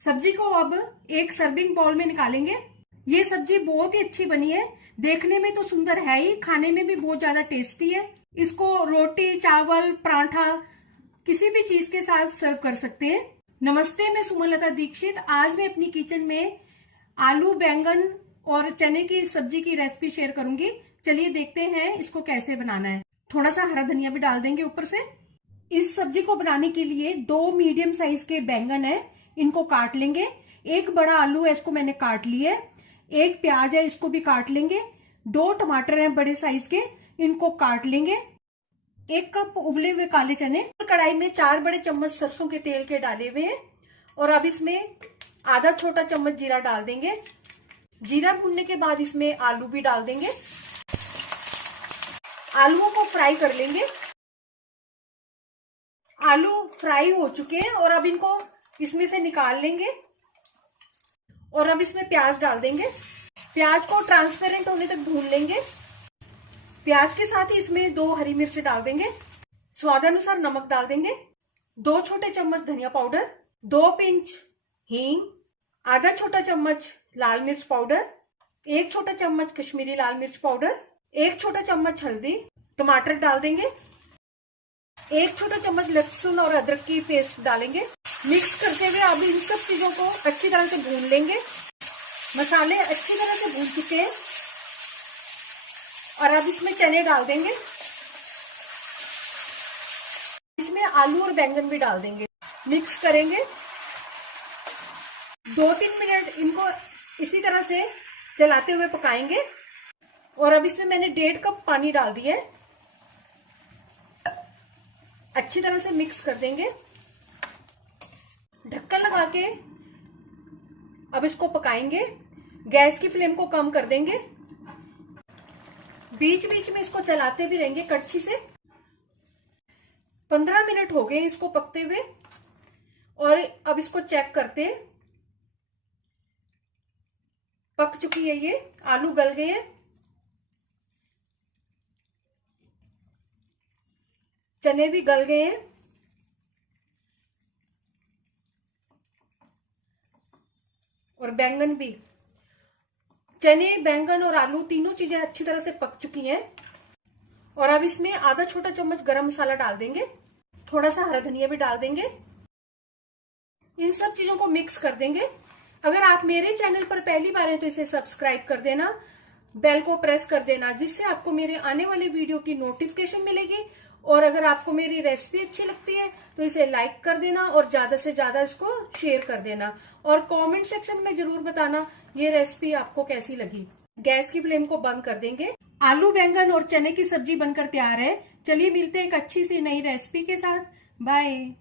सब्जी को अब एक सर्विंग बाउल में निकालेंगे। ये सब्जी बहुत ही अच्छी बनी है, देखने में तो सुंदर है ही, खाने में भी बहुत ज्यादा टेस्टी है। इसको रोटी, चावल, पराठा किसी भी चीज के साथ सर्व कर सकते हैं। नमस्ते, मैं सुमलता दीक्षित। आज मैं अपनी किचन में आलू, बैंगन और चने की सब्जी की रेसिपी शेयर करूंगी। चलिए देखते हैं इसको कैसे बनाना है। थोड़ा सा हरा धनिया भी डाल देंगे ऊपर से। इस सब्जी को बनाने के लिए 2 मीडियम साइज के बैंगन है, इनको काट लेंगे। एक बड़ा आलू है, इसको मैंने काट लिया है। एक प्याज है, इसको भी काट लेंगे। 2 टमाटर हैं बड़े साइज के, इनको काट लेंगे। 1 कप उबले हुए काले चने। कढ़ाई में 4 बड़े चम्मच सरसों के तेल के डाले हुए हैं और अब इसमें आधा छोटा चम्मच जीरा डाल देंगे। जीरा भूनने के बाद इसमें आलू भी डाल देंगे। आलूओं को फ्राई कर लेंगे। आलू फ्राई हो चुके हैं और अब इनको इसमें से निकाल लेंगे और अब इसमें प्याज डाल देंगे। प्याज को ट्रांसपेरेंट होने तक भून लेंगे। प्याज के साथ ही इसमें 2 हरी मिर्च डाल देंगे। स्वादानुसार नमक डाल देंगे। 2 छोटे चम्मच धनिया पाउडर, 2 पिंच हींग, आधा छोटा चम्मच लाल मिर्च पाउडर, 1 छोटा चम्मच कश्मीरी लाल मिर्च पाउडर, 1 छोटा चम्मच हल्दी, टमाटर डाल देंगे। 1 छोटा चम्मच लहसुन और अदरक की पेस्ट डालेंगे। मिक्स करते हुए अब इन सब चीजों को अच्छी तरह से भून लेंगे। मसाले अच्छी तरह से भून चुके हैं और अब इसमें चने डाल देंगे। इसमें आलू और बैंगन भी डाल देंगे। मिक्स करेंगे। 2-3 मिनट इनको इसी तरह से चलाते हुए पकाएंगे और अब इसमें मैंने 1.5 कप पानी डाल दिया है। अच्छी तरह से मिक्स कर देंगे। ढक्कन लगा के अब इसको पकाएंगे। गैस की फ्लेम को कम कर देंगे। बीच बीच में इसको चलाते भी रहेंगे कड़छी से। 15 मिनट हो गए इसको पकते हुए और अब इसको चेक करते हैं। पक चुकी है ये, आलू गल गए हैं, चने भी गल गए हैं और बैंगन भी। चने, बैंगन और आलू तीनों चीजें अच्छी तरह से पक चुकी हैं और अब इसमें आधा छोटा चम्मच गरम मसाला डाल देंगे। थोड़ा सा हरा धनिया भी डाल देंगे। इन सब चीजों को मिक्स कर देंगे। अगर आप मेरे चैनल पर पहली बार हैं तो इसे सब्सक्राइब कर देना, बेल को प्रेस कर देना, जिससे आपको मेरे आने वाले वीडियो की नोटिफिकेशन मिलेगी। और अगर आपको मेरी रेसिपी अच्छी लगती है तो इसे लाइक कर देना और ज्यादा से ज्यादा इसको शेयर कर देना और कमेंट सेक्शन में जरूर बताना ये रेसिपी आपको कैसी लगी। गैस की फ्लेम को बंद कर देंगे। आलू, बैंगन और चने की सब्जी बनकर तैयार है। चलिए मिलते हैं एक अच्छी सी नई रेसिपी के साथ। बाय।